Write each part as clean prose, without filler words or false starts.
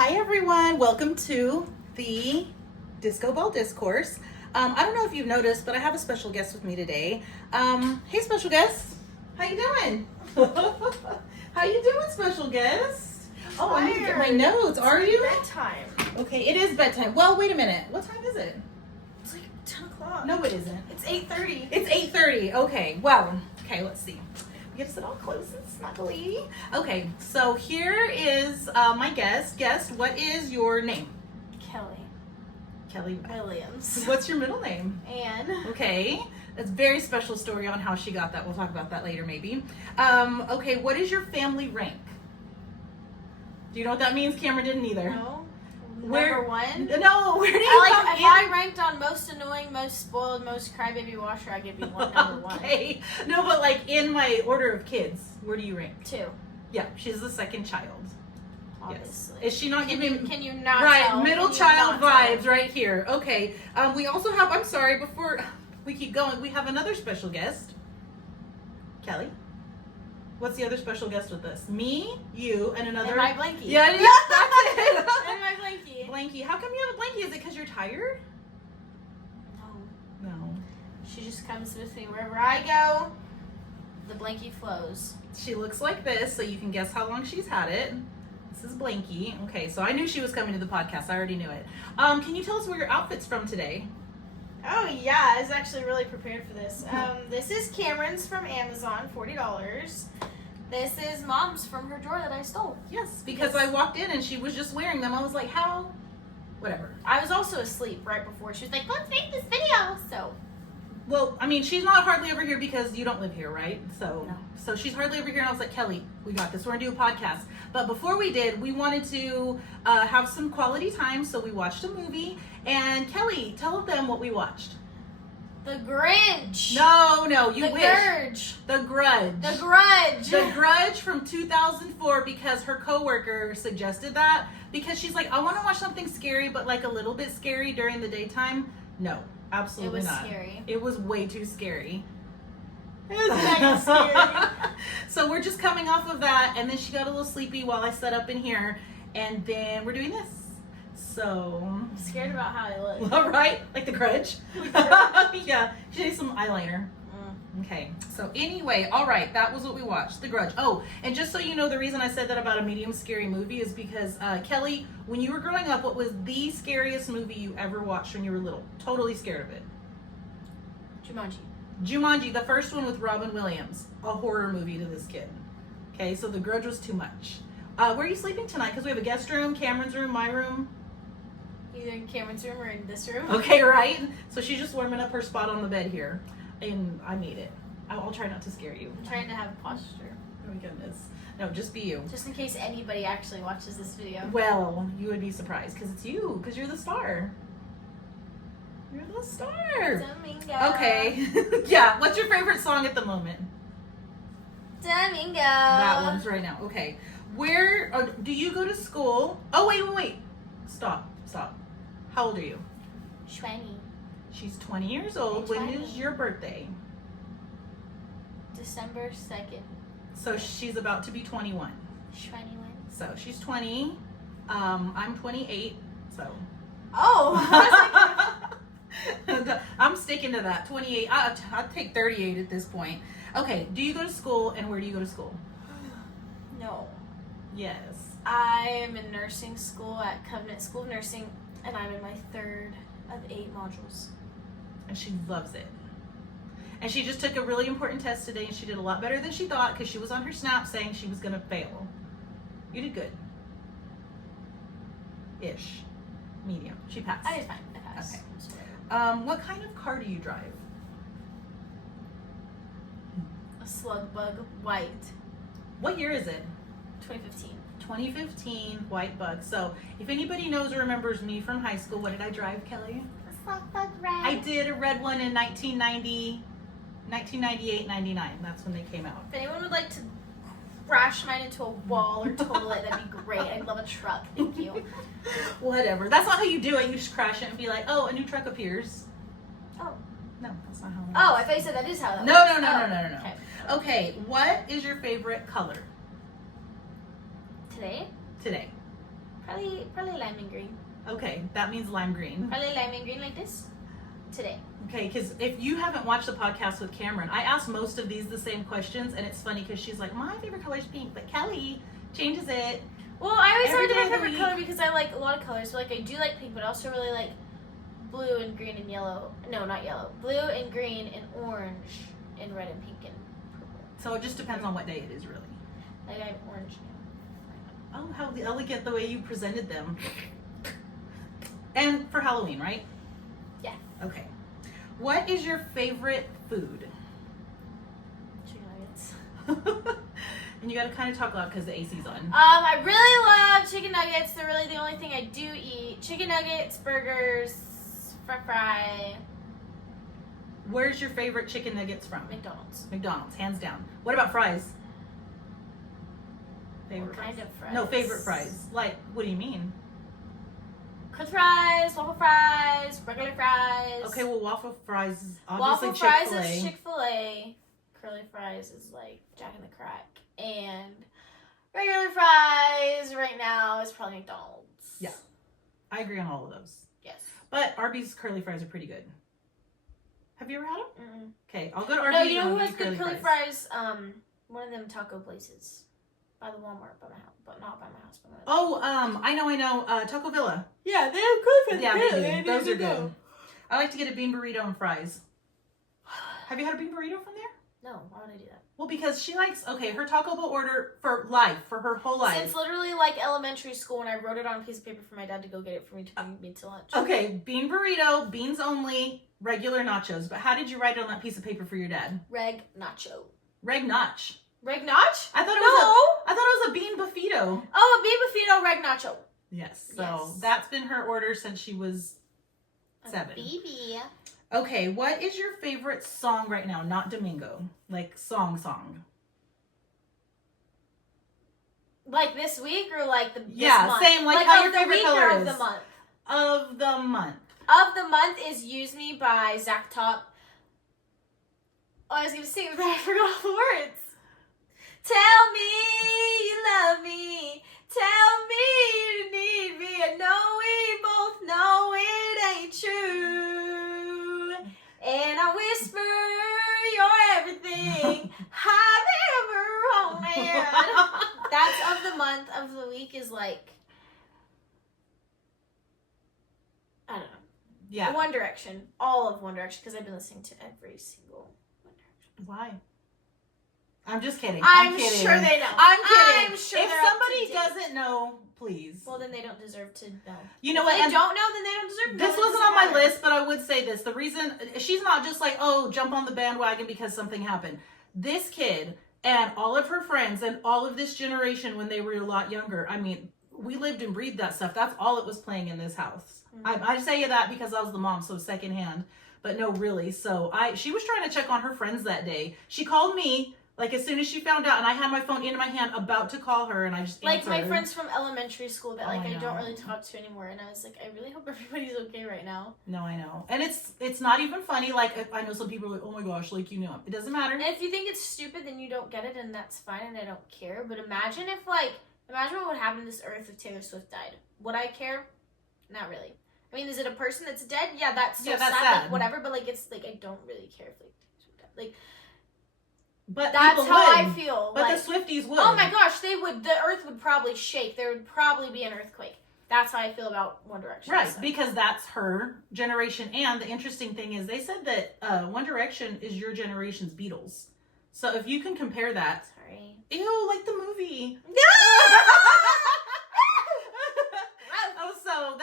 Hi everyone, welcome to the Disco Ball Discourse. I don't know if you've noticed, but I have a special guest with me today. Hey special guest, how you doing? How you doing, special guest? Oh, I need to get my notes. Are you? Bedtime. Okay, it is bedtime. Well, wait a minute. What time is it? It's like 10 o'clock. No, it isn't. It's 8:30. It's 8:30. Okay, well, okay, let's see. We get to sit all close and snuggly. Okay, so here is my guest. Guest, what is your name? Kellie Kellie Williams. What's your middle name? Anne. Okay, that's a very special story on how she got that. We'll talk about that later, maybe. Okay, what is your family rank? Do you know what that means? Cameron didn't either. No. Where- Number one. No, where do you come If in? I ranked on most annoying, most spoiled, most crybaby washer, I give you number one. Okay, no, but like in my order of kids, where do you rank? 2, Yeah, she's the second child. obviously. Yes. Is she not giving? Can you not Right, tell? middle Can you child not tell? vibes right here. Okay, we also have. I'm sorry, before we keep going, we have another special guest. Kellie. What's the other special guest with us? Me, you, and another. And my blankie. Yeah, that's it. And my blankie. Blankie. How come you have a blankie? Is it because you're tired? No. No. She just comes with me wherever I go. The blankie flows. She looks like this, so you can guess how long she's had it. This is Blankie. Okay, so I knew she was coming to the podcast. I already knew it. Can you tell us where your outfit's from today? Oh yeah, I was actually really prepared for this. This is Cameron's from Amazon, $40. This is Mom's from her drawer that I stole. Yes, because I walked in and she was just wearing them. I was like, how? Whatever. I was also asleep right before. She was like, let's make this video. So, Well, I mean, she's not hardly over here because you don't live here, right? So, No. so she's hardly over here, and I was like, Kellie, we got this. We're gonna do a podcast. But before we did, we wanted to have some quality time, so we watched a movie. And Kellie, tell them what we watched. The Grinch. No, you the wish. Gurge. The Grudge. The Grudge. The Grudge from 2004, because her coworker suggested that, because she's like, I want to watch something scary, but like a little bit scary during the daytime. No, absolutely It was not. scary. It was way too scary. It was mega scary. So we're just coming off of that, and then she got a little sleepy while I set up in here, and then we're doing this. So I'm scared about how I look. all right, like the Grudge. Yeah, she needs some eyeliner. Okay, so anyway, all right, that was what we watched, The Grudge. Oh, and just so you know, the reason I said that about a medium scary movie is because, Kellie, when you were growing up, what was the scariest movie you ever watched when you were little? Totally scared of it. Jumanji, the first one with Robin Williams, a horror movie to this kid. Okay, so The Grudge was too much. Where are you sleeping tonight? Because we have a guest room, Cameron's room, my room. Either in Cameron's room or in this room. Okay, right? So she's just warming up her spot on the bed here. And I made it. I'll try not to scare you. I'm trying to have posture. Oh my goodness. No, just be you. Just in case anybody actually watches this video. Well, you would be surprised because it's you, because you're the star. You're the star. Domingo. Okay. Yeah, what's your favorite song at the moment? Domingo. That one's right now. Okay. Where do you go to school? Oh, wait. Stop. How old are you? 20. She's 20 years old. When 20. is your birthday? December 2nd. So she's about to be 21. 21. So she's 20. I'm 28. So. Oh! I'm sticking to that. 28. I'd take 38 at this point. Okay. Do you go to school, and where do you go to school? No. Yes. I am in nursing school at Covenant School of Nursing, and I'm in my 3rd of 8 modules. And she loves it. And she just took a really important test today, and she did a lot better than she thought because she was on her snap saying she was going to fail. You did good. Ish. Medium. She passed. I did fine. I passed. Okay. What kind of car do you drive? A slug bug white. What year is it? 2015. 2015 white bug. So if anybody knows or remembers me from high school, what did I drive, Kellie? A slug bug red. I did a red one in 1998, 99. That's when they came out. If anyone would like to crash mine into a wall or total it, that'd be great. I'd love a truck. Thank you. Whatever. That's not how you do it. You just crash it and be like, oh, a new truck appears. Oh. No, that's not how it Oh, works. I thought you said that is how that No. works. No. Okay. Okay, what is your favorite color Today? today? Probably lime and green. Okay, that means lime green. Probably lime and green like this today. Okay, because if you haven't watched the podcast with Cameron, I asked most of these the same questions, and it's funny because she's like, my favorite color is pink, but Kellie changes it. Well, I always Every have day my of the favorite week. color because I like a lot of colors. So, like, I do like pink, but I also really like blue and green and yellow. No, not yellow. Blue and green and orange and red and pink and purple. So it just depends on what day it is, really. Like, I have orange now. Oh, how elegant the way you presented them. And for Halloween, right? Yeah. Okay. What is your favorite food? Chicken nuggets. And you got to kind of talk loud because the AC's on. I really love chicken nuggets. They're really the only thing I do eat. Chicken nuggets, burgers, fry. Where's your favorite chicken nuggets from? McDonald's. McDonald's, hands down. What about fries? Favorite What kind of fries? No, favorite fries. Like, what do you mean? Curly fries, waffle fries, regular fries. Okay, well, waffle fries is Waffle obviously fries Chick-fil-A. is Chick-fil-A. Curly fries is like Jack in the Crack. And regular fries right now is probably McDonald's. Yeah. I agree on all of those. Yes. But Arby's curly fries are pretty good. Have you ever had them? Mm-mm. Okay, I'll go to Arby's. No, you know and who I'll has get good curly fries? One of them taco places. By the Walmart by my house. But not by my house. By my Oh, I know. Taco Villa. yeah, they have curly fries. Yeah, they do. Those are good. I like to get a bean burrito and fries. Have you had a bean burrito from there? No, why would I do that? Well, because she likes, her Taco Bell order for life, for her whole life. Since literally like elementary school when I wrote it on a piece of paper for my dad to go get it for me to bring me to lunch. Okay, bean burrito, beans only, regular nachos. But how did you write it on that piece of paper for your dad? Reg nacho. Reg Notch. Reg notch? I thought it No! was I thought it was a bean buffito. Oh, a bean buffito reg nacho. Yes. So Yes. that's been her order since she was 7. Baby. Okay, what is your favorite song right now? Not Domingo. Like song. Like this week or like this month? Same. Like how of your the favorite week color or is. of the month? Of the month. Of the month is Use Me by Zach Top. Oh, I was going to sing it, but I forgot all the words. Tell me you love me. Tell me you need me. I know we both know it ain't true. And I whisper you're everything I've ever wanted. That's of the month. Of the week is like, I don't know. Yeah. One Direction. All of One Direction because I've been listening to every single One Direction. Why? I'm just kidding. I'm kidding. sure they know. I'm kidding. I'm sure if they're up to somebody date. doesn't know, please. Well, then they don't deserve to know. You know If what? they And don't know, then they don't deserve to know. this It wasn't doesn't on my matter. list, but I would say this. The reason she's not just like, oh, jump on the bandwagon because something happened. This kid and all of her friends and all of this generation when they were a lot younger, I mean, we lived and breathed that stuff. That's all it was playing in this house. Mm-hmm. I say that because I was the mom, so secondhand. But no, really. So she was trying to check on her friends that day. She called me. Like, as soon as she found out, and I had my phone in my hand about to call her, and I just Like, my answered. friends from elementary school that, like, I I don't know. really talk to anymore, and I was like, I really hope everybody's okay right now. No, I know. And it's not even funny. Like, I know some people are like, oh my gosh, like, you know. It doesn't matter. And if you think it's stupid, then you don't get it, and that's fine, and I don't care. But imagine what would happen to this earth if Taylor Swift died. Would I care? Not really. I mean, is it a person that's dead? Yeah, that's so that's sad, sad. like, whatever, but, like, it's, like, I don't really care if, like, Taylor Swift died. Like, But that's people how would. I feel. But like, the Swifties would. oh my gosh, they would. The earth would probably shake. There would probably be an earthquake. That's how I feel about One Direction. Right, so. because that's her generation. And the interesting thing is they said that One Direction is your generation's Beatles. So if you can compare that. Sorry. Ew, like the movie. Oh, so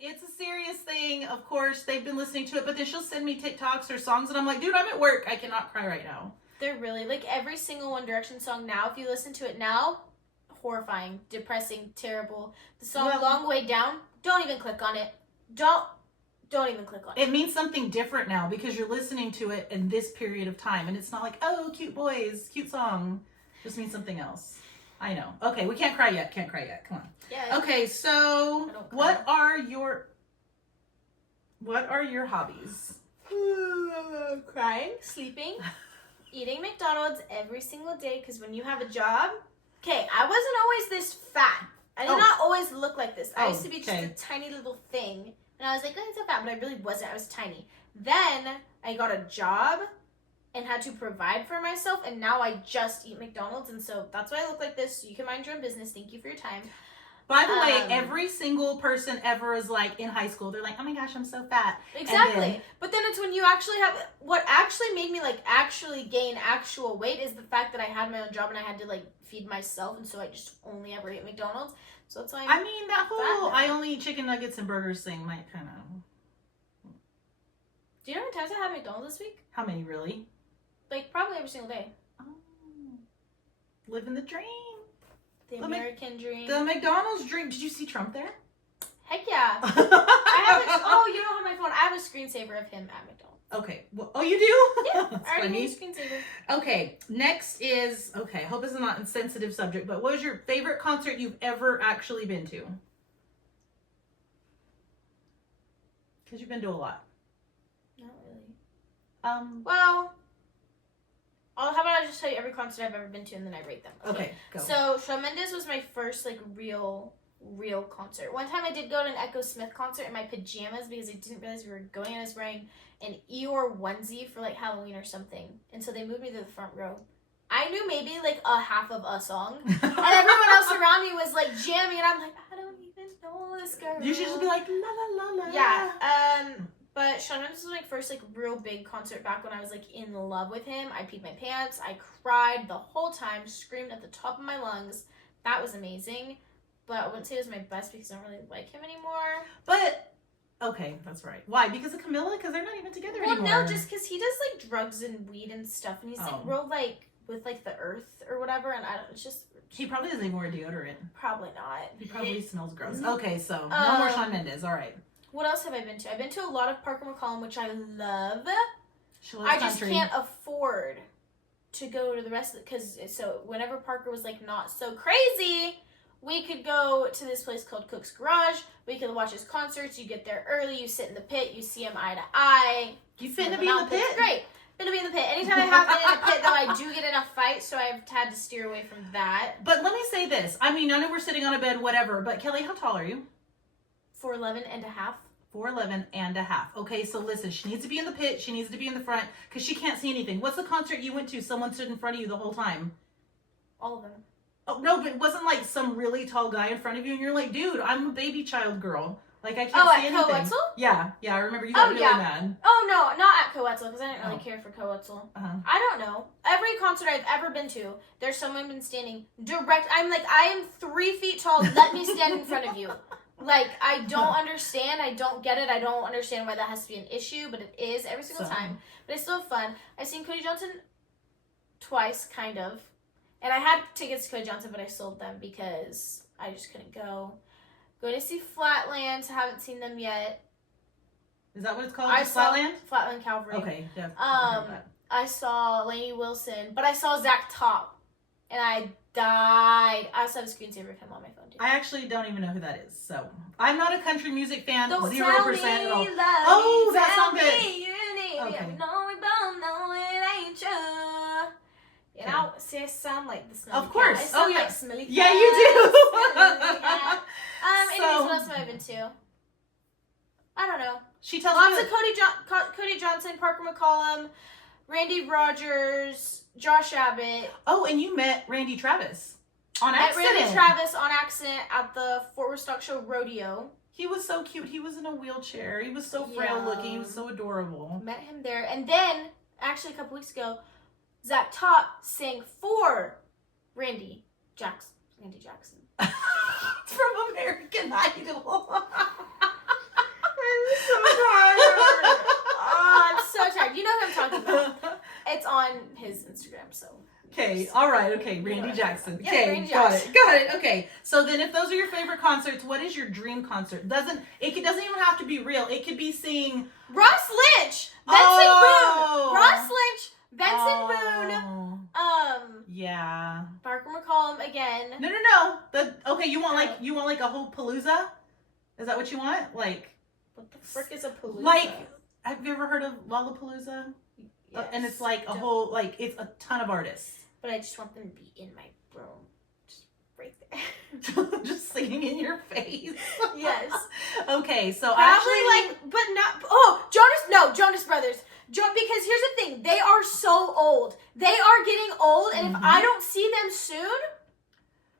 it's a serious thing. Of course, they've been listening to it, but then she'll send me TikToks or songs, and I'm like, dude, I'm at work. I cannot cry right now. They're really, like, every single One Direction song now, if you listen to it now, horrifying, depressing, terrible. The song Well- Long Way Down, don't even click on it. Don't even click on it. It means something different now because you're listening to it in this period of time, and it's not like, oh, cute boys, cute song. It just means something else. I know. Okay, we can't cry yet. Come on. Yeah. Okay, so I don't cry. what are your hobbies? Crying, sleeping, eating McDonald's every single day, because when you have a job, okay, I wasn't always this fat. I did not always look like this. I used to be just okay. a tiny little thing. And I was like, oh, it's so fat, but I really wasn't. I was tiny. Then I got a job and had to provide for myself, and now I just eat McDonald's, and so that's why I look like this. You can mind your own business. Thank you for your time. By the way, every single person ever is like in high school. They're like, oh my gosh, I'm so fat. Exactly. But then it's when you actually have, what actually made me like actually gain actual weight is the fact that I had my own job and I had to like feed myself, and so I just only ever ate McDonald's. So that's why I mean, that whole I only eat chicken nuggets and burgers thing might kind of. Do you know how many times I had McDonald's this week? How many, really? Like, probably every single day. Oh, living the dream. The American dream. The McDonald's dream. Did you see Trump there? Heck yeah. I have you don't have my phone. I have a screensaver of him at McDonald's. Okay. Well, oh, you do? Yeah, I already made a screensaver. Okay. Next is, I hope this is not a sensitive subject, but what is your favorite concert you've ever actually been to? Because you've been to a lot. Not really. Well, how about I just tell you every concert I've ever been to and then I rate them. Okay, go. So Shawn Mendes was my first like real concert. One time I did go to an Echo Smith concert in my pajamas because I didn't realize we were going, and I was wearing an Eeyore onesie for like Halloween or something. And so they moved me to the front row. I knew maybe like a half of a song. And everyone else around me was like jamming, and I'm like, I don't even know this girl. You should just be like, la la la la. Yeah. But Shawn Mendes was my first like real big concert back when I was like in love with him. I peed my pants. I cried the whole time, screamed at the top of my lungs. That was amazing. But I wouldn't say it was my best because I don't really like him anymore. But, okay, that's right. Why? Because of Camilla? Because they're not even together anymore. Well, no, just because he does like drugs and weed and stuff. And he's like real like with like the earth or whatever. And it's just... He probably doesn't even wear deodorant. Probably not. He probably smells gross. Okay, so no more Shawn Mendes. All right. What else have I been to? I've been to a lot of Parker McCollum, which I love. I just can't afford to go to the rest of it because so whenever Parker was like not so crazy, we could go to this place called Cook's Garage. We could watch his concerts. You get there early. You sit in the pit. You see him eye to eye. You fit to be in the pit? It's great. Fit to be in the pit. Anytime I have been in a pit, though, I do get in a fight, so I've had to steer away from that. But let me say this. I mean, I know we're sitting on a bed, whatever, but Kelly, how tall are you? 4'11" and a half. 4'11" and a half. Okay, so listen, she needs to be in the pit. She needs to be in the front because she can't see anything. What's the concert you went to? Someone stood in front of you the whole time. All of them. Oh, no, but it wasn't like some really tall guy in front of you and you're like, dude, I'm a baby child girl. Like, I can't see anything. Oh, at Coetzel? Yeah, I remember you got really mad. Oh, no, not at Coetzel because I didn't really care for Coetzel. Uh-huh. I don't know. Every concert I've ever been to, there's someone been standing direct. I'm like, I am 3 feet tall. Let me stand in front of you. Like, I don't understand. I don't get it. I don't understand why that has to be an issue, but it is every single time. But it's still have fun. I've seen Cody Johnson twice, kind of. And I had tickets to Cody Johnson, but I sold them because I just couldn't go. Go to see Flatland. I haven't seen them yet. Is that what it's called? Flatland? Flatland Calvary. Okay, yeah. I saw Lainey Wilson, but I saw Zach Top, and I died. I also have a screensaver of him on my phone too. I actually don't even know who that is, so I'm not a country music fan. Don't 0% tell me at all. you love Oh, me, that tell song good. me you need me. Okay. I know we both know it ain't true. You know, see, I sound like the smelly Of course. cat. I sound yeah. like smelly Yeah, cat. you do. Anyways, what else have I been to? I don't know. She tells Lots me of Cody Johnson, Parker McCollum, Randy Rogers, Josh Abbott. Oh, and you met Randy Travis on accident. Met Randy Travis on accident at the Fort Worth Stock Show Rodeo. He was so cute. He was in a wheelchair. He was so frail looking. He was so adorable. Met him there. And then, actually a couple weeks ago, Zach Top sang for Randy Jackson. From American Idol. I'm so tired. Oh, I'm so tired. You know who I'm talking about. It's on his Instagram, so. Okay, all right, okay, Randy Jackson. Yeah, okay, Randy got Jackson. it. Okay, so then if those are your favorite concerts, what is your dream concert? Doesn't even have to be real. It could be seeing Ross Lynch, Benson Boone, Ross Lynch, Benson Boone. Yeah. Parker McCollum again. No. You want like a whole palooza? Is that what you want? Like, what the frick is a palooza? Like, have you ever heard of Lollapalooza? Yes. And it's like a whole, like, it's a ton of artists. But I just want them to be in my room. Just right there. Just singing in your face. Yes. Okay, so Probably actually, but not. Jonas Brothers. Because here's the thing, they are so old. They are getting old, and if I don't see them soon,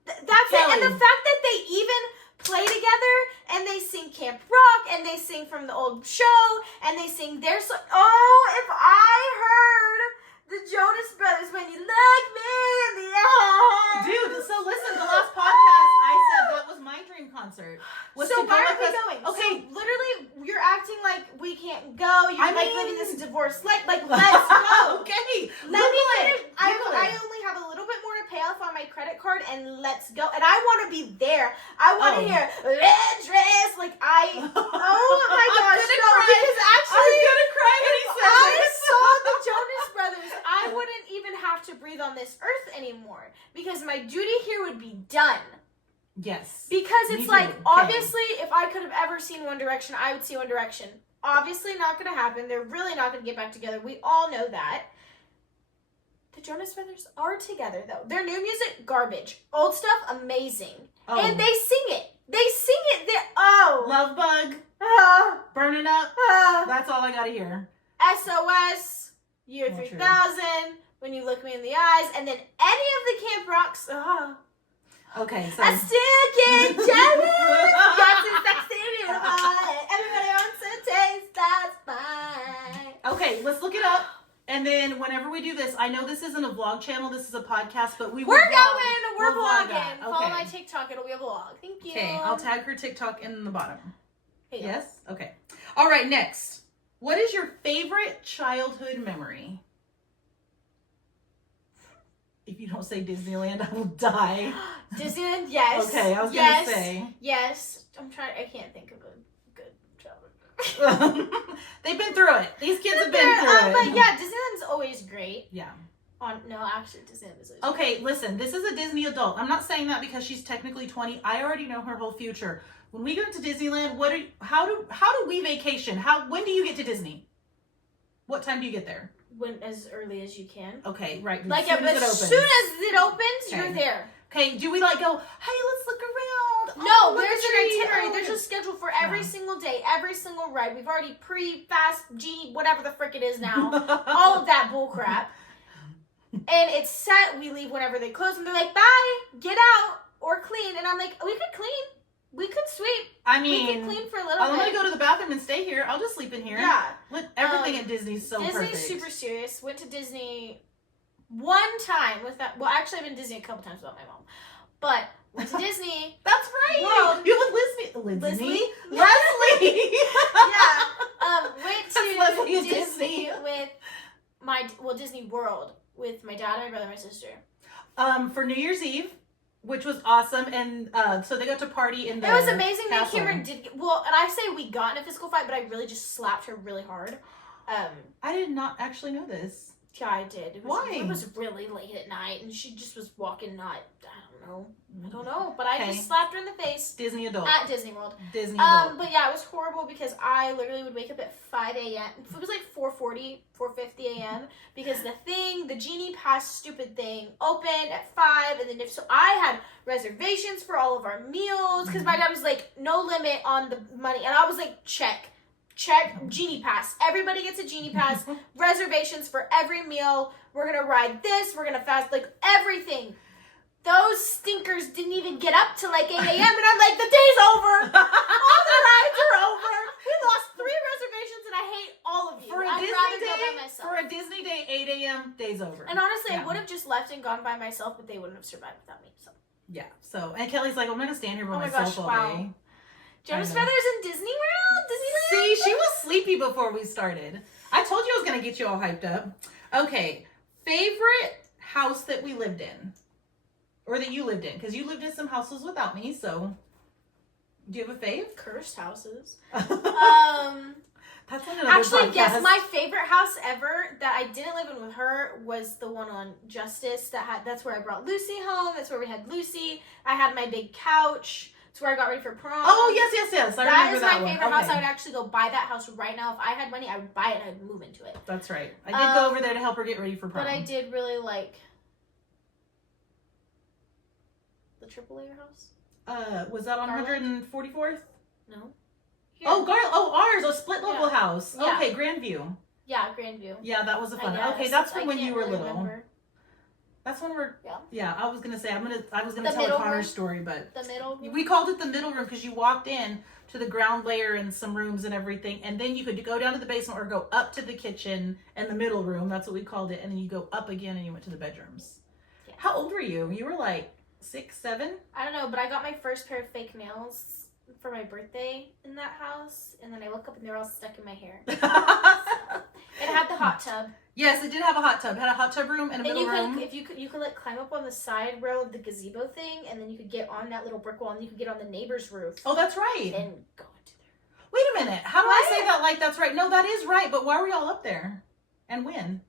that's Kellie. it. And the fact that they even play together and they sing Camp Rock and they sing from the old show and they sing their song. Oh, if I heard the Jonas Brothers when you look me in the eye. dude. So listen, the last podcast I said that was my dream concert. So why are we going? Okay, So literally, you're acting like we can't go. You're living this divorce life. Like, let's go. Okay, Let me finish. I Google it. only have a little bit more to pay off on my credit card, and let's go. And I want to be there. I want to hear red dress. Like oh my gosh, no, because actually, I'm gonna cry when he says I this. saw the Jonas Brothers, I wouldn't even have to breathe on this earth anymore because my duty here would be done. Yes. Because Me it's too. like, Okay. obviously, if I could have ever seen One Direction, I would see One Direction. Obviously not going to happen. They're really not going to get back together. We all know that. The Jonas Brothers are together, though. Their new music, garbage. Old stuff, amazing. Oh. And they sing it. They sing it. Love Bug, Burning Up. That's all I gotta hear. SOS, Year Oh, 3000, When You Look Me in the Eyes, and then any of the Camp Rocks. Okay, so I still get jealous. Got to sexy beautiful. Everybody wants to taste. That's fine. okay, let's look it up. And then whenever we do this, I know this isn't a vlog channel, this is a podcast, but we're We're We'll vlog vlogging. that. Follow Okay. my TikTok. It'll be a vlog. Thank you. Okay, I'll tag her TikTok in the bottom. Hey, Yes? Okay. All right, next. What is your favorite childhood memory? If you don't say Disneyland, I will die. Disneyland, yes. Okay, I was yes, gonna say. Yes. I can't think of a good childhood. They've been through it. These kids have been through it. But yeah, Disneyland's always great. Yeah. Actually, Disneyland is always Okay, listen, this is a Disney adult. I'm not saying that because she's technically 20. I already know her whole future. When we go to Disneyland, how do we vacation? When do you get to Disney? What time do you get there? as early as you can. Okay, right. Like as soon as it opens, Okay. you're there. Okay, do we go, hey, let's look around? No, Oh, look there's at an tree. itinerary. Oh, There's a schedule for every Yeah. single day, every single ride. We've already fast, G, whatever the frick it is now. All of that bull crap. And it's set. We leave whenever they close, and they're like, bye, get out, or clean. And I'm like, we could clean. We could sweep. I We mean, could clean for a little I'm bit. going to go to the bathroom and stay here. I'll just sleep in here. Yeah. Everything at Disney's so Disney's perfect. super serious. Went to Disney one time with that. Well, actually, I've been to Disney a couple times without my mom. But went to Disney. That's right. World. You with Leslie? Yeah. Leslie. Went That's Leslie to and Disney Disney. with Disney World with my dad, my brother, my sister. For New Year's Eve, which was awesome, and so they got to party in the It was amazing. Me and castle. Cameron and I say we got in a physical fight, but I really just slapped her really hard. I did not actually know this. Yeah, I did. Why? It was really late at night, and she just was walking not. I don't know, but I just slapped her in the face Disney adult. at Disney World. Disney adult. But yeah, it was horrible because I literally would wake up at 5 a.m. It was like 4:40, 4:50 a.m. because the Genie Pass stupid thing opened at 5, and then so I had reservations for all of our meals because my dad was like, no limit on the money, and I was like, check, Genie Pass. Everybody gets a Genie Pass. Reservations for every meal. We're gonna ride this. We're gonna fast, like everything. Those stinkers didn't even get up till like 8 a.m. and I'm like, the day's over. All the rides are over. We lost 3 reservations and I hate all of you. I'd rather go by myself. For a Disney day, 8 a.m., day's over. And honestly, Yeah. I would have just left and gone by myself, but they wouldn't have survived without me. So. Yeah, so, and Kelly's like, I'm not going to stand here by Oh my myself gosh, all wow. day. Jonas I know. Brothers in Disney World? Disneyland? See, she was sleepy before we started. I told you I was going to get you all hyped up. Okay, favorite house that we lived in? Or that you lived in? Because you lived in some houses without me, so do you have a fave? Cursed houses. That's another Actually, podcast. yes, my favorite house ever that I didn't live in with her was the one on Justice. That's where I brought Lucy home. That's where we had Lucy. I had my big couch. It's where I got ready for prom. Oh, yes. I remember That that is my one. favorite house. Okay. I would actually go buy that house right now. If I had money, I would buy it and I'd move into it. That's right. I did go over there to help her get ready for prom. But I did really like the triple layer house? Was that on Garland? 144th? No. Here. Ours, a split level house. Yeah. Okay, Grandview. Yeah, Grandview. Yeah, that was a fun. I Okay, guess. that's for I when can't you were really little. remember. That's when we're. Yeah. Yeah, I was gonna say I was gonna The tell a middle Connor room? story, but The middle room? we called it the middle room because you walked in to the ground layer and some rooms and everything, and then you could go down to the basement or go up to the kitchen and the middle room. That's what we called it, and then you go up again and you went to the bedrooms. Yeah. How old were you? You were like 6, 7. I don't know, but I got my first pair of fake nails for my birthday in that house, and then I woke up and they were all stuck in my hair. It had the hot tub. Yes, it did have a hot tub. It had a hot tub room and a middle room. You could like climb up on the side rail of the gazebo thing, and then you could get on that little brick wall, and you could get on the neighbor's roof. Oh, that's right. And go into there. Wait a minute. How do I say that like that's right? No, that is right. But why were y'all up there? And when?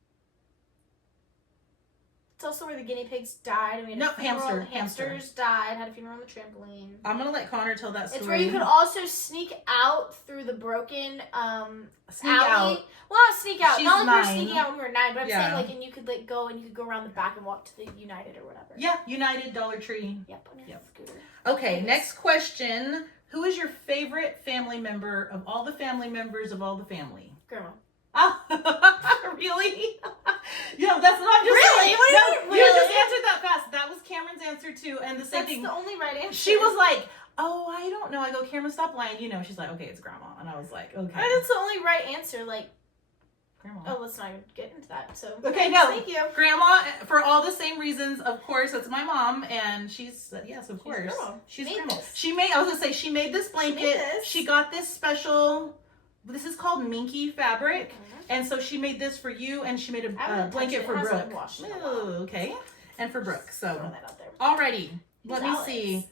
It's also where the guinea pigs died. And we had a funeral. Hamsters died. Had a funeral on the trampoline. I'm gonna let Connor tell that story. It's where you could also sneak out through the broken sneak alley. out. Well, not sneak out. She's Not like we 9. were sneaking out when we were 9, but I'm Yeah. saying like, and you could like go and you could go around the back and walk to the United or whatever. Yeah, United, Dollar Tree. Yep. On your scooter. Okay, Yes. next question. Who is your favorite family member of all the family members of all the family? Grandma. Oh, really? Yeah, that's not just Really? saying. What do you No, mean, you just really? answered that fast. That was Cameron's answer too, and the same That's thing. the only right answer. She was like, "Oh, I don't know." I go, "Cameron, stop lying." You know, she's like, "Okay, it's Grandma," and I was like, "Okay." That's the only right answer. Like, Grandma. oh, let's not even get into that. So Okay, no. Thank you. Grandma, for all the same reasons, of course. It's my mom, and she said, "Yes, of course." Grandma. She's Made Grandma. this. She made. I was gonna say she made this blanket. this. She got this special. This is called minky fabric. And so she made this for you, and she made a blanket for Brooke. Oh, okay. And for Brooke. So, Throw that out there. alrighty. Let me Alex? see.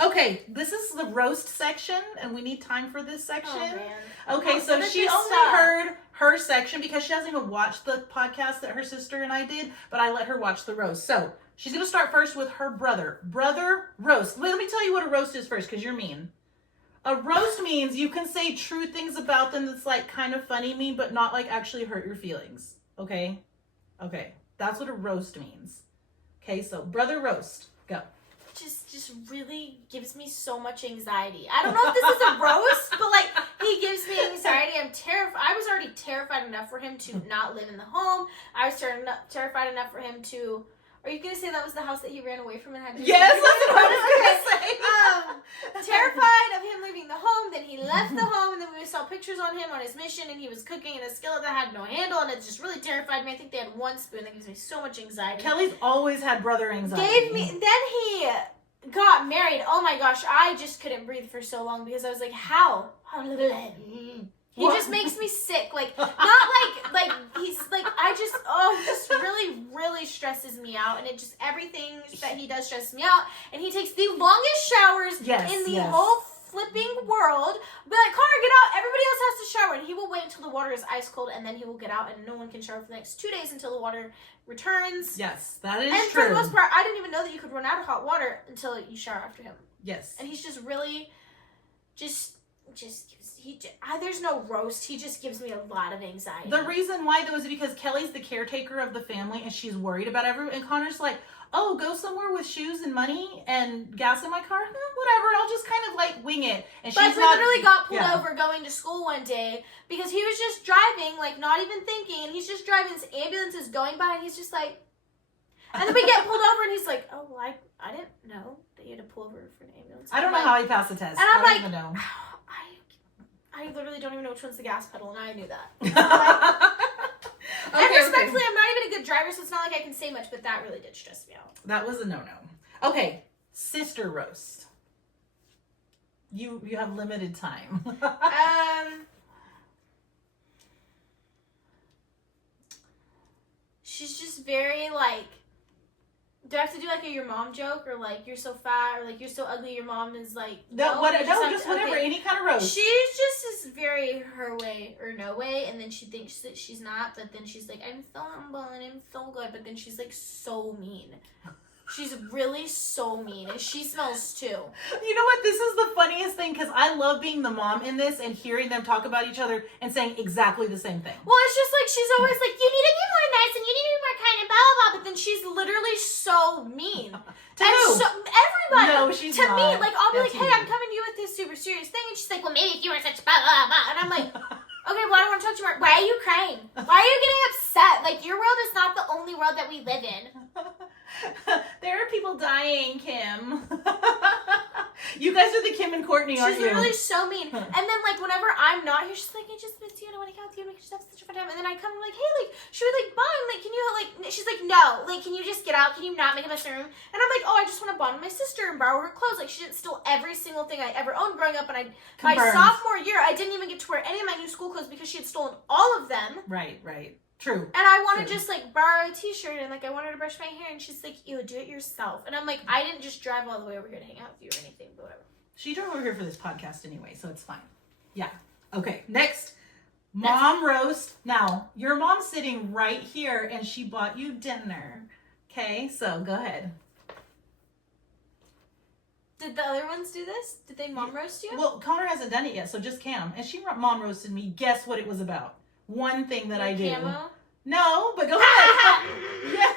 Okay, this is the roast section, and we need time for this section. Oh, man. Okay, so Finish she this only up. heard her section because she hasn't even watched the podcast that her sister and I did, but I let her watch the roast. So she's going to start first with her brother. Brother roast. Wait, let me tell you what a roast is first, because you're mean. A roast means you can say true things about them that's like kind of funny mean, but not like actually hurt your feelings. Okay? Okay. That's what a roast means. Okay, so brother roast. Go. Just really gives me so much anxiety. I don't know if this is a roast, but like he gives me anxiety. I'm terrified. I was already terrified enough for him to not live in the home. I was terrified enough for him to. Are you gonna say that was the house that he ran away from and had to? Yes, that's what I was gonna say. Terrified of him leaving the home. Then he left the home, and then we saw pictures on him on his mission, and he was cooking in a skillet that had no handle, and it just really terrified me. I think they had one spoon. That gives me so much anxiety. Kellie's always had brother anxiety. Then he got married. Oh my gosh, I just couldn't breathe for so long because I was like, how? He just makes me sick. Like, not like he's like, he just really stresses me out. And it just, everything that he does stresses me out. And he takes the longest showers in the whole flipping world. Be like, Connor, get out. Everybody else has to shower. And he will wait until the water is ice cold, and then he will get out, and no one can shower for the next 2 days until the water returns. Yes, that is and true. for the most part, I didn't even know that you could run out of hot water until you shower after him. Yes. And he's just really, there's no roast. He just gives me a lot of anxiety. The reason why though is because Kellie's the caretaker of the family, and she's worried about everyone. And Connor's like, "Oh, go somewhere with shoes and money and gas in my car. Whatever. I'll just kind of like wing it." And But she's we literally got pulled yeah. over going to school one day because he was just driving, like not even thinking, and he's just driving. This ambulance is going by, and he's just like, and then we get pulled over, and he's like, "Oh, well, I didn't know that you had to pull over for an ambulance." I don't know how he passed the test. And I'm I don't like, even know. I literally don't even know which one's the gas pedal, and I knew that. Okay, And respectfully, I'm not even a good driver, so it's not like I can say much, but that really did stress me out. That was a no-no. Okay, sister roast. You have limited time. She's just very like. Do I have to do like a your mom joke, or like you're so fat, or like you're so ugly your mom is like just whatever, any kind of roast. She's just is very her way or no way, and then she thinks that she's not, but then she's like, I'm so humble and I'm so good, but then she's like so mean. She's really so mean, and she smells too. You know what? This is the funniest thing, because I love being the mom in this and hearing them talk about each other and saying exactly the same thing. Well, it's just like she's always like, you need to be more nice and you need to be more kind, and blah, blah, blah. But then she's literally so mean. To who? So, everybody. No, she's to not. me, like, I'll be That's like, hey, you. I'm coming to you with this super serious thing. And she's like, well, maybe if you were such blah, blah, blah. And I'm like, okay, well, I don't want to talk to you more. Why are you crying? Why are you getting upset? Like, your world is not the only world that we live in. There are people dying, Kim. You guys are the Kim and Courtney, aren't She's you? literally so mean. And then, like, whenever I'm not here, she's like, I just miss you. I don't want to hang out with you. I just have such a fun time. And then I come and I'm like, hey, like, should we, like, bond? Like, can you, like, she's like, no. Like, can you just get out? Can you not make a mess in the room? And I'm like, oh, I just want to bond with my sister and borrow her clothes. Like, she didn't steal every single thing I ever owned growing up. And my sophomore year, I didn't even get to wear any of my new school clothes because she had stolen all of them. Right. True. And I want to just, like, borrow a t-shirt and, like, I want her to brush my hair. And she's like, ew, do it yourself. And I'm like, I didn't just drive all the way over here to hang out with you or anything, but whatever. She drove over here for this podcast anyway, so it's fine. Yeah. Okay. Next, mom roast. Now, your mom's sitting right here, and she bought you dinner. Okay, so go ahead. Did the other ones do this? Did they mom roast you? Well, Connor hasn't done it yet, so just Cam. And she mom roasted me. Guess what it was about? One thing that I do. Camo? No, but go ahead. Yes.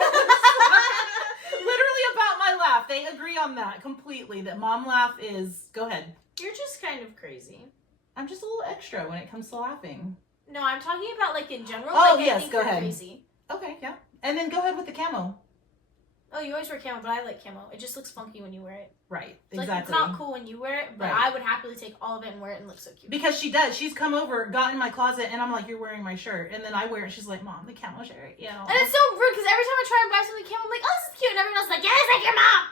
Literally about my laugh. They agree on that completely. That mom laugh is. Go ahead. You're just kind of crazy. I'm just a little extra when it comes to laughing. No, I'm talking about like in general. Oh, like, yes, I think go you're ahead. Crazy. Okay, yeah. And then go ahead with the camo. Oh, you always wear camo, but I like camo. It just looks funky when you wear it. Right, It's exactly. Like, it's not cool when you wear it, but Right. I would happily take all of it and wear it and look so cute. Because she does. She's come over, got in my closet, and I'm like, you're wearing my shirt. And then I wear it, and she's like, Mom, the camo shirt, you know. And it's so rude because every time I try and buy something camo, I'm like, oh, this is cute. And everyone else is like, yeah, it's like your mom.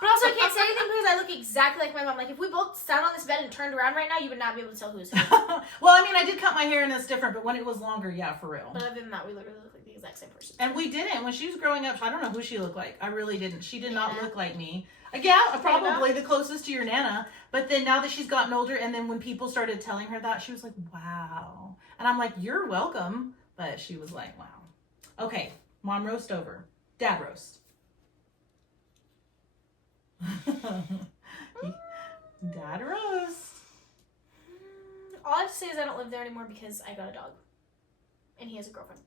But also, I can't say anything because I look exactly like my mom. Like, if we both sat on this bed and turned around right now, you would not be able to tell who's who. Well, I mean, I did cut my hair, and it's different, but when it was longer, yeah, for real. But other than that, we literally look like the exact same person. And we didn't. When she was growing up, I don't know who she looked like. I really didn't. She did not Nana. look like me. Yeah, probably the closest to your Nana. But then now that she's gotten older, and then when people started telling her that, she was like, wow. And I'm like, you're welcome. But she was like, wow. Okay, mom roast over. Dad roast. Dad roast. All I have to say is I don't live there anymore because I got a dog. And he has a girlfriend.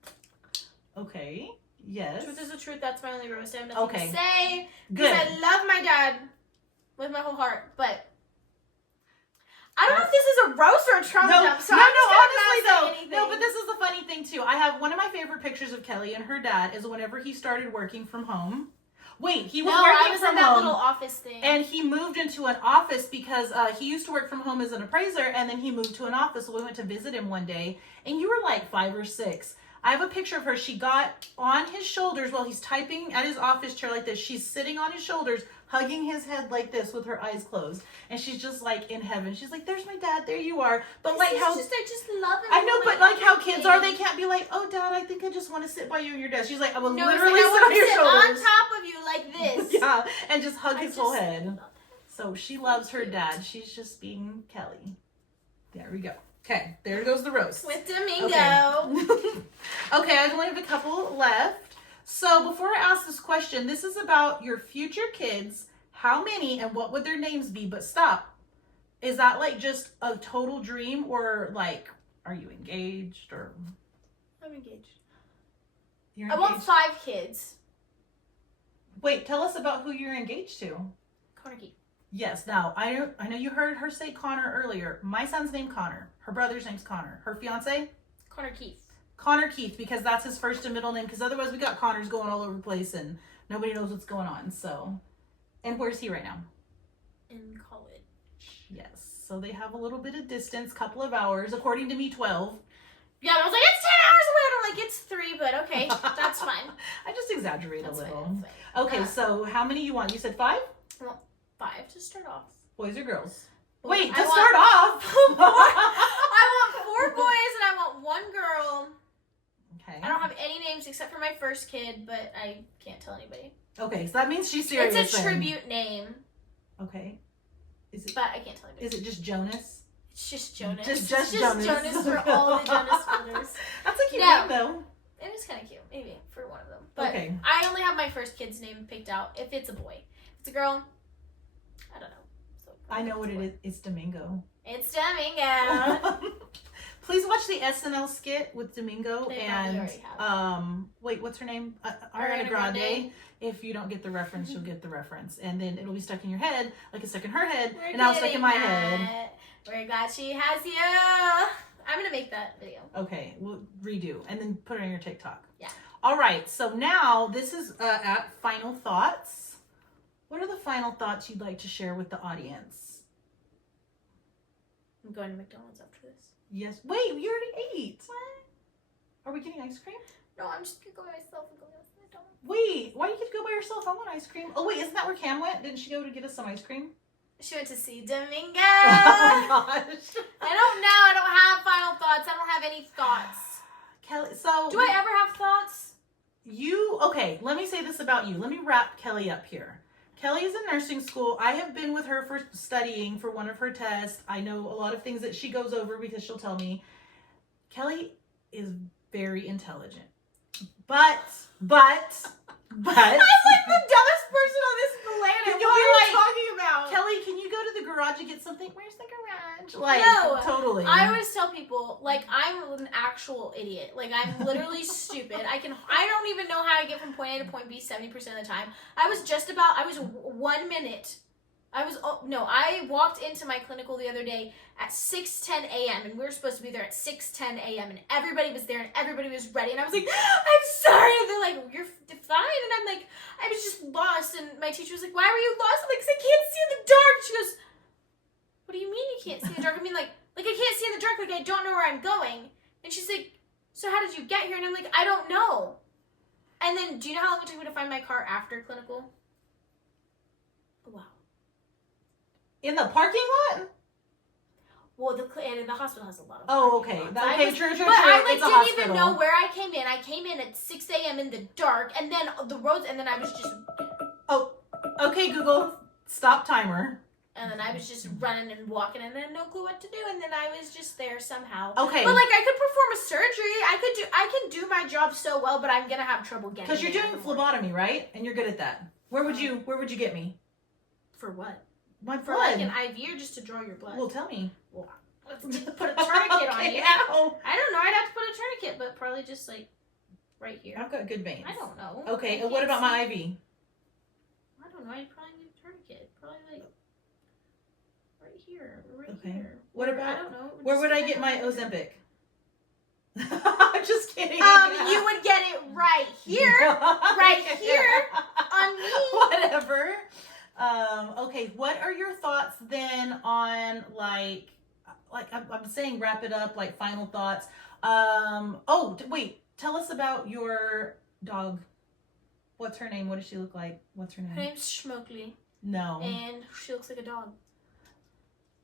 Okay. Yes. Truth is the truth. That's my only roast. I have nothing Okay. to say. Good. Because I love my dad with my whole heart. But I don't know if this is a roast or a trauma dump. So honestly though. No, but this is the funny thing too. I have one of my favorite pictures of Kelly and her dad is whenever he started working from home. Wait, he was working from in that home. little office thing. And he moved into an office because he used to work from home as an appraiser, and then he moved to an office. So we went to visit him one day, and you were like 5 or 6. I have a picture of her. She got on his shoulders while he's typing at his office chair like this. She's sitting on his shoulders, hugging his head like this with her eyes closed. And she's just like in heaven. She's like, there's my dad. There you are. But like how... I just love him. I know, but like how kids are, they can't be like, oh, Dad, I think I just want to sit by you and your desk. She's like, I will literally sit on your shoulders. on top of you like this. Yeah, and just hug his whole head. So she loves her dad. She's just being Kelly. There we go. Okay, there goes the roast. With Domingo. Okay, I only have a couple left. So before I ask this question, this is about your future kids. How many and what would their names be? But stop. Is that like just a total dream, or like, are you engaged, or? I'm engaged. You're I engaged? want 5 kids. Wait, tell us about who you're engaged to. Connor Keith. Yes. Now, I know you heard her say Connor earlier. My son's named Connor. Her brother's name's Connor. Her fiance? Connor Keith. Connor Keith, because that's his first and middle name. Because otherwise we got Connors going all over the place and nobody knows what's going on. So, and where's he right now? In college. Yes. So they have a little bit of distance, couple of hours. According to me, 12. Yeah, I was like, it's 10 hours away. And I'm like, it's 3, but okay, that's fine. I just exaggerate That's a little. fine. Okay, so how many you want? You said 5? I want 5 to start off. Boys or girls? Well, Wait, to I start off. I want 4 boys and I want 1 girl. Okay. I don't have any names except for my first kid, but I can't tell anybody. Okay, so that means she's serious. It's a then. tribute name. Okay. Is it? But I can't tell anybody. Is it just Jonas? It's just Jonas. Just It's Jonas. Jonas for all the Jonas brothers. That's a cute No. name, though. It is kind of cute, maybe, for one of them. But Okay. I only have my first kid's name picked out. If it's a boy. If it's a girl, I don't know. So I know what it is. It's Domingo. It's Domingo. Please watch the SNL skit with Domingo They and probably already wait, what's her name? Ariana Grande. If you don't get the reference, you'll get the reference, and then it'll be stuck in your head, like it's stuck in her head, and now it's stuck in my head. We're glad she has you. I'm gonna make that video. Okay, we'll redo and then put it on your TikTok. Yeah. All right, so now this is at final thoughts. What are the final thoughts you'd like to share with the audience? I'm going to McDonald's after this. Yes. Wait, we already ate. What? Are we getting ice cream? No, I'm just gonna go by myself and go to McDonald's. Wait, why do you get to go by yourself? I want ice cream. Oh wait, isn't that where Cam went? Didn't she go to get us some ice cream? She went to see Domingo. Oh my gosh. I don't know. I don't have final thoughts. I don't have any thoughts. Kelly, so do I ever have thoughts? Okay, let me say this about you. Let me wrap Kelly up here. Kelly is in nursing school. I have been with her for studying for one of her tests. I know a lot of things that she goes over because she'll tell me. Kelly is very intelligent. But I'm like the dumbest person on this planet. You'll What be are like, you talking about? Kelly, can you go to the garage and get something? Where's the garage? Like, No, totally. I always tell people, like, I'm an actual idiot. Like, I'm literally stupid. I don't even know how to get from point A to point B 70% of the time. I was 1 minute. I walked into my clinical the other day at 6:10 a.m. and we were supposed to be there at 6:10 a.m. and everybody was there and everybody was ready and I was like, I'm sorry. And they're like, you're fine. And I'm like, I was just lost. And my teacher was like, why were you lost? I'm like, 'cause I can't see in the dark. She goes, what do you mean you can't see in the dark? I mean, like I can't see in the dark. Like I don't know where I'm going. And she's like, so how did you get here? And I'm like, I don't know. And then do you know how long it took me to find my car after clinical? Wow. In the parking lot? Well, the hospital has a lot of. Oh, okay. True. But I I didn't even hospital. know where I came in. I came in at 6 a.m. in the dark, and then the roads, and then I was just. Oh, okay, Google, stop timer. And then I was just running and walking, and then no clue what to do, and then I was just there somehow. Okay. But like I could perform a surgery. I can do my job so well, but I'm gonna have trouble getting. Because you're doing phlebotomy, right? And you're good at that. Where would you get me? For what? My For blood. like an IV or just to draw your blood? Well, tell me. Well, let's just put a tourniquet on you. Ow. I don't know. I'd have to put a tourniquet, but probably just like right here. I've got good veins. I don't know. Okay, and what about my IV? I don't know. I'd probably need a tourniquet. Probably like right here. Right Okay. here. What about? I don't know. Where would I get my Ozempic? I'm just kidding. You would get it right here. Right here on me. Whatever. Okay, what are your thoughts then on like I'm saying wrap it up, like final thoughts. Wait, tell us about your dog. What's her name? What does she look like? What's her name? Her name's Schmokely. No. And she looks like a dog.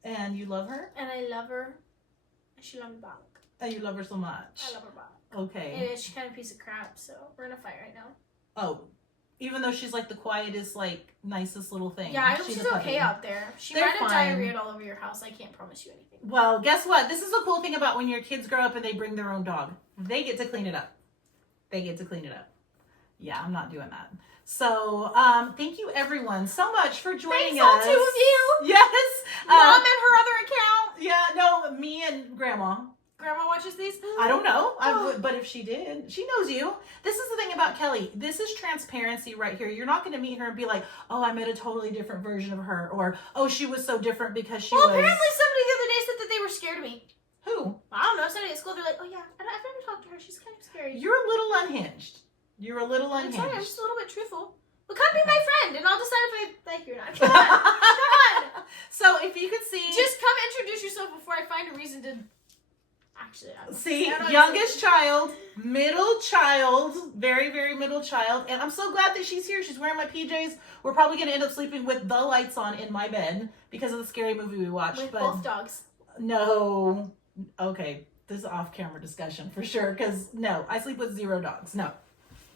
And you love her? And I love her. And she loves me back. And you love her so much. I love her back. Okay. And she's kind of a piece of crap, so we're in a fight right now. Oh. Even though she's like the quietest, like nicest little thing. Yeah, I hope she's a puppy. okay out there. She They're might have fine. diarrhea all over your house. I can't promise you anything. Well, guess what? This is the cool thing about when your kids grow up and they bring their own dog. They get to clean it up. Yeah, I'm not doing that. So, thank you everyone so much for joining Thanks, us. all two of you. Yes. Mom and her other account. Yeah, no, me and Grandma. Grandma watches these? I don't know. I would, but if she did, she knows you. This is the thing about Kelly. This is transparency right here. You're not going to meet her and be like, oh, I met a totally different version of her. Or, oh, she was so different because she was... Apparently somebody the other day said that they were scared of me. Who? I don't know. Somebody at school, they're like, oh yeah, I've never talked to her. She's kind of scary. You're a little unhinged. I'm sorry, I'm just a little bit truthful. Well, come be my friend, and I'll decide if I like you or not. Come on. Come on. So if you could see... Just come introduce yourself before I find a reason to... Actually, I don't know. See, I don't know. youngest child, middle child, very, very middle child. And I'm so glad that she's here. She's wearing my PJs. We're probably going to end up sleeping with the lights on in my bed because of the scary movie we watched. With but both dogs. No. Okay. This is off-camera discussion for sure. Because, no, I sleep with 0 dogs. No,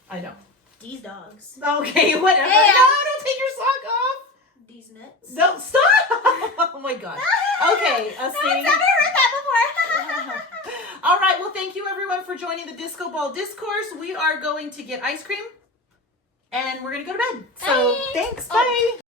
I don't. These dogs. Okay, whatever. Hey, no, don't take your sock off. These nuts. No, stop. Oh, my God. Okay. No one's ever heard that before. All right. Well, thank you, everyone, for joining the Disco Ball Discourse. We are going to get ice cream, and we're going to go to bed. So, Bye. thanks. Oh. Bye.